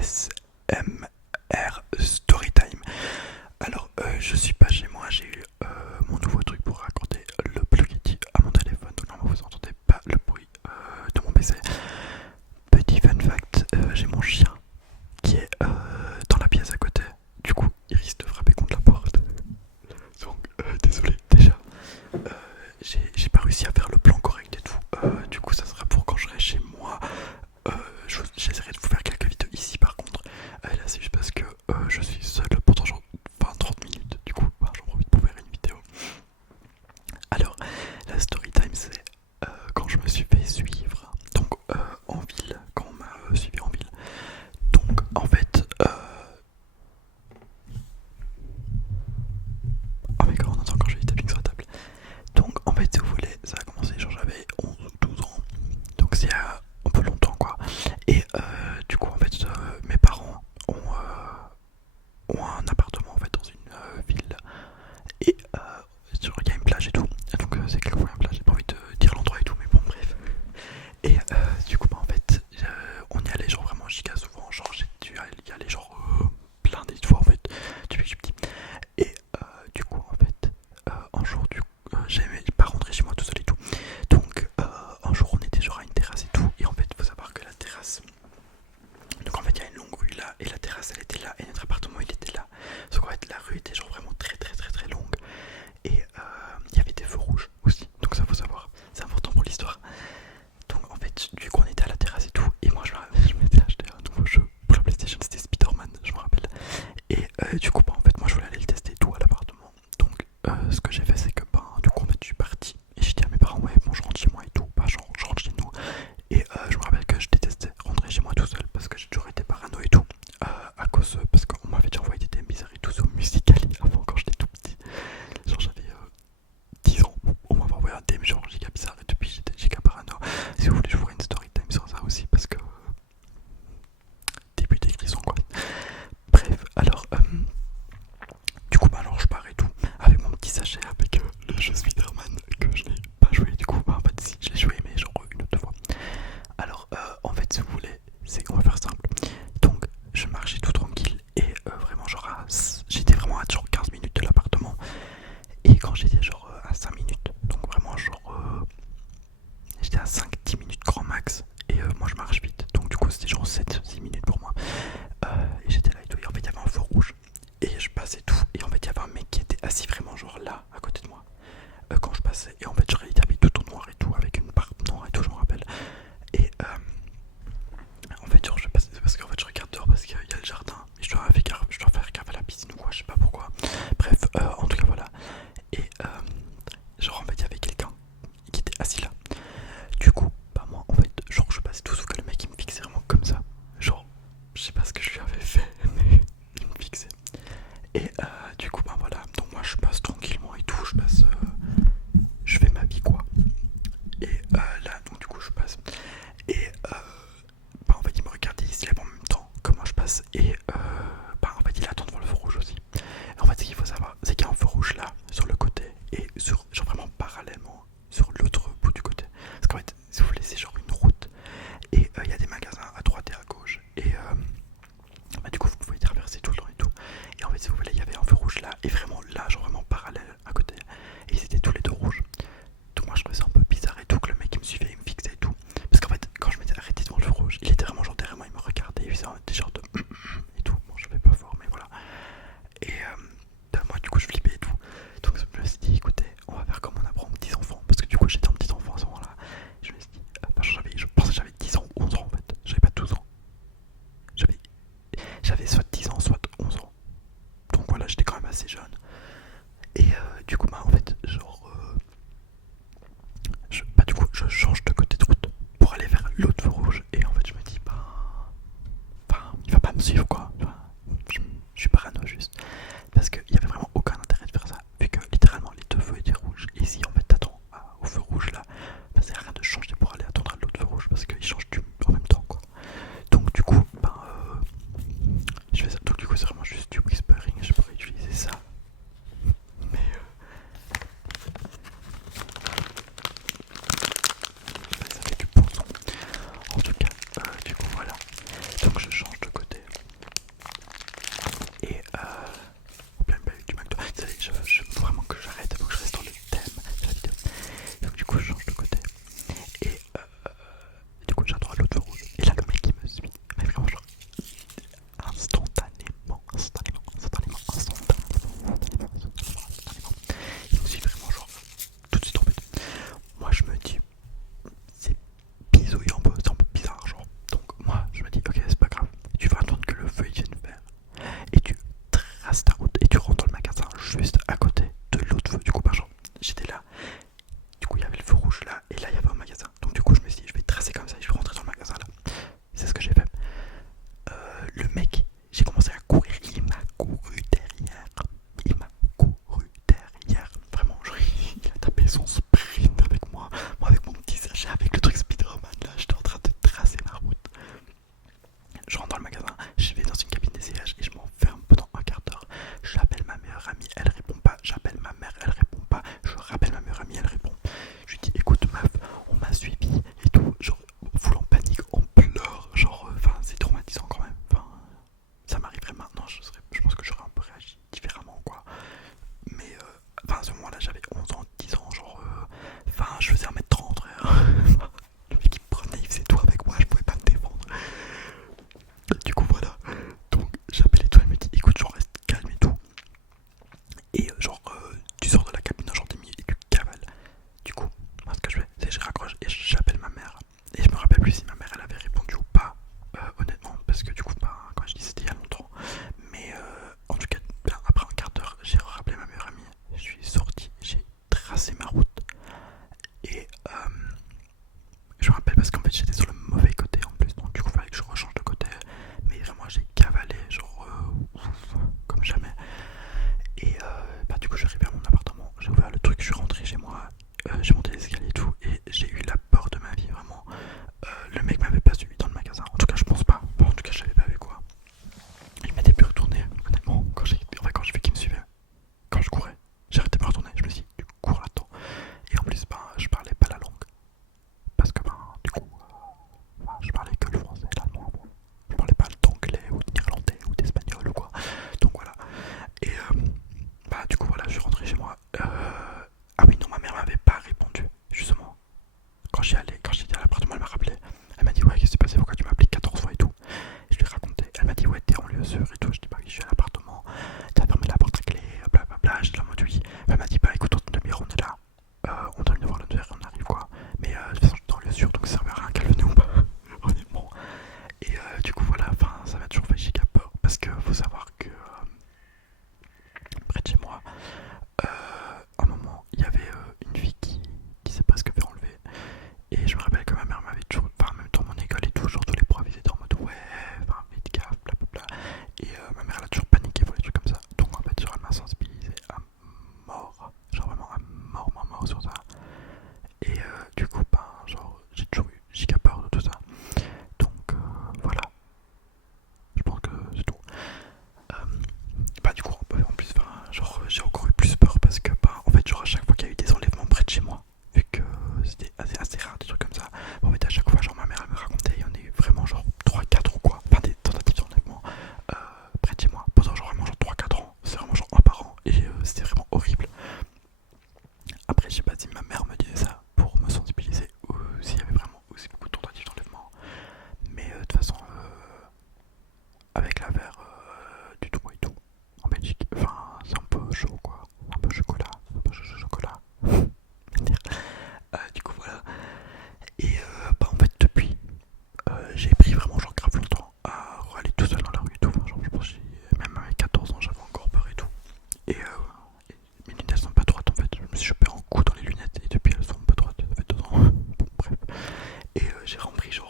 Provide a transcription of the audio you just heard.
ASMR Storytime. Alors, je suis pas chez moi, j'ai eu mon nouveau truc pour raconter le Plug Yeti à mon téléphone, donc normalement vous entendez pas le bruit de mon PC. Petit fun fact, j'ai mon chien qui est dans la pièce à côté, du coup il risque de frapper contre la porte. Donc, désolé, déjà, j'ai pas réussi à faire le plan correct et tout, du coup ça sera pour quand je serai chez moi. J'essaierai de vous faire quelques vidéos ici par contre. Là c'est juste parce que je suis seul pendant genre 20-30 minutes. Du coup j'en profite pour faire une vidéo. Alors la story time c'est quand je me suis fait suivre. Donc en ville, quand on m'a suivi en ville. Donc en fait oh mais quand on entend quand je fais du tapping sur la table. Donc en fait si vous voulez ça a commencé genre j'avais 11 ou 12 ans. Donc c'est un peu longtemps quoi. Et du coup en fait mes parents ont un appartement en fait dans une ville et genre il y a une plage et tout. Donc c'est quelquefois une plage, j'ai pas envie de dire l'endroit et tout mais bon bref. Et du coup bah, en fait on y allait genre vraiment giga souvent, genre j'ai dû y aller genre plein des fois en fait depuis que je suis petit. Et du coup en fait un jour j'aimais pas rentrer chez moi tout seul et tout. Donc un jour on était genre à une terrasse et tout. Et en fait faut savoir que la terrasse, donc en fait il y a une longue rue là et la terrasse elle était là et notre appartement il était là. Sauf qu'en fait la rue était genre vraiment très longue. Et il y avait des feux rouges aussi. Donc ça faut savoir, c'est important pour l'histoire. Donc en fait du coup on était à la terrasse et tout. Et moi je m'étais acheté un nouveau jeu pour la PlayStation, c'était Spider-Man je me rappelle. Et du coup bah, en fait moi je voulais aller le tester et tout à l'appartement. Donc ce que j'ai fait c'est que bah, du coup en fait je suis parti. Et j'ai dit à mes parents ouais bon je rentre chez moi et tout. Bah je rentre chez nous. Et je me rappelle que je détestais rentrer chez moi tout seul parce que j'ai toujours été parano et tout. À cause, parce qu'on m'avait déjà envoyé des thèmes bizarres et tout sur Musical.ly avant quand j'étais tout petit. Genre j'avais 10 ans, on m'avait envoyé un thème genre giga bizarre et depuis j'étais giga parano. Si vous voulez je vous ferai une story time sur ça aussi parce que début des grisons quoi. Bref, alors du coup bah alors je pars et tout avec mon petit sachet avec le jeu Spider-Man que je n'ai pas joué du coup. Bah, en fait si je l'ai joué mais genre une ou deux fois. Alors en fait si vous voulez c'est qu'on va faire simple. Donc je marchais tout tranquille et vraiment genre j'étais vraiment à genre 15 minutes de l'appartement. Et quand j'étais genre à 5 minutes, donc vraiment genre j'étais à 5-10 minutes grand max. Et moi je marche vite, donc du coup c'était genre 7-6 minutes pour moi. Et j'étais là et tout, et en fait il y avait un feu rouge. Et je passais tout, et en fait il y avait un mec qui était assis vraiment genre là, à côté de moi. Quand je passais, et en fait il avait tout en noir et tout, avec une barbe noire et tout, je me rappelle. Et en fait genre je passe, c'est parce qu'en fait je regarde dehors parce qu'il y a le jardin. Et je dois faire gaffe à la piscine ou quoi, je sais pas pourquoi. Bref, en tout cas voilà. Et genre en fait il y avait quelqu'un qui était assis là. Du coup bah moi en fait genre je passais tout sauf que le mec il me fixait vraiment comme ça. Genre je sais pas ce que je lui avais fait mais il me fixait. Et du coup bah voilà, donc moi je passe tranquillement et tout, je fais ma vie quoi. Et là donc du coup je passe. Et bah en fait il me regarde et il se lève en même temps que moi je passe. Et bah en fait il attend devant le feu rouge aussi. Et en fait ce qu'il faut savoir c'est qu'il y a un feu rouge là sur le côté et sur genre vraiment parallèlement sur l'autre bout du côté. Parce qu'en fait si vous voulez c'est genre une route. Et il y a des magasins à droite et à gauche. Et bah, du coup vous pouvez traverser tout le temps et tout. Et en fait si vous voulez il y avait un feu rouge là et vraiment là genre vraiment parallèle à côté. Et ils étaient tous les deux rouges. Donc moi je trouvais ça un peu bizarre et tout que le mec il me suivait, il me fixait et tout. Parce qu'en fait quand je m'étais arrêté devant le feu rouge, il était vraiment genre derrière moi, il me regardait, il faisait des genres de et tout. Bon je fais pas fort mais voilà. Et moi du coup je flippais et tout. Donc je me suis dit écoutez on va faire comme on apprend aux petits enfants. Parce que du coup j'étais un petit enfant à ce moment là. Je me suis dit, je pensais que j'avais 10 ans ou 11 ans en fait. J'avais pas 12 ans. J'avais soit 10 ans soit 11 ans. Donc voilà j'étais quand même assez jeune. Et du coup bah en fait genre bah du coup je change de côté de route pour aller vers l'autre feu rouge. Et en fait je me dis il va pas me suivre quoi. Enfin, je suis parano juste. Parce qu'il y avait vraiment aucun intérêt de faire ça. Vu que littéralement les deux feux étaient rouges. Et si en fait t'attends au feu rouge là, bah c'est rien de changer pour aller attendre à l'autre feu rouge. Parce qu'ils changent en même temps quoi. Donc du coup je fais ça. Donc du coup c'est vraiment juste du whispering. Je pourrais utiliser ça. Mais ça fait du bon son. En tout cas du coup voilà. Donc je change de côté. méga peur de tout ça. Donc voilà, je pense que c'est tout. Euh, Bah du coup en plus genre j'ai encore eu plus peur parce que bah en fait genre à chaque fois qu'il y a eu des enlèvements près de chez moi, vu que c'était assez rare des trucs comme ça, bah, en fait à chaque fois genre ma mère elle me racontait il y en a eu vraiment genre 3-4 ou quoi, enfin des tentatives d'enlèvement près de chez moi pendant genre vraiment genre 3-4 ans, c'est vraiment genre un par an et c'était vraiment horrible. Après je sais pas si ma mère me disait ça pour me sensibiliser ou s'il y avait vraiment aussi beaucoup de tentatives d'enlèvement, mais de toute façon avec l'affaire du tout et tout en Belgique, enfin c'est un peu chaud quoi, un peu chocolat, un peu chocolat. Du coup voilà. Et bah en fait depuis j'ai pris vraiment genre grave longtemps à aller tout seul dans la rue et tout. Enfin, genre, je pense que même avec 14 ans j'avais encore peur et tout. Et mes lunettes sont pas droites en fait. Je me suis chopé un coup dans les lunettes et depuis elles sont pas droites. Ça fait 2 ans. Bon, bref. Et j'ai repris genre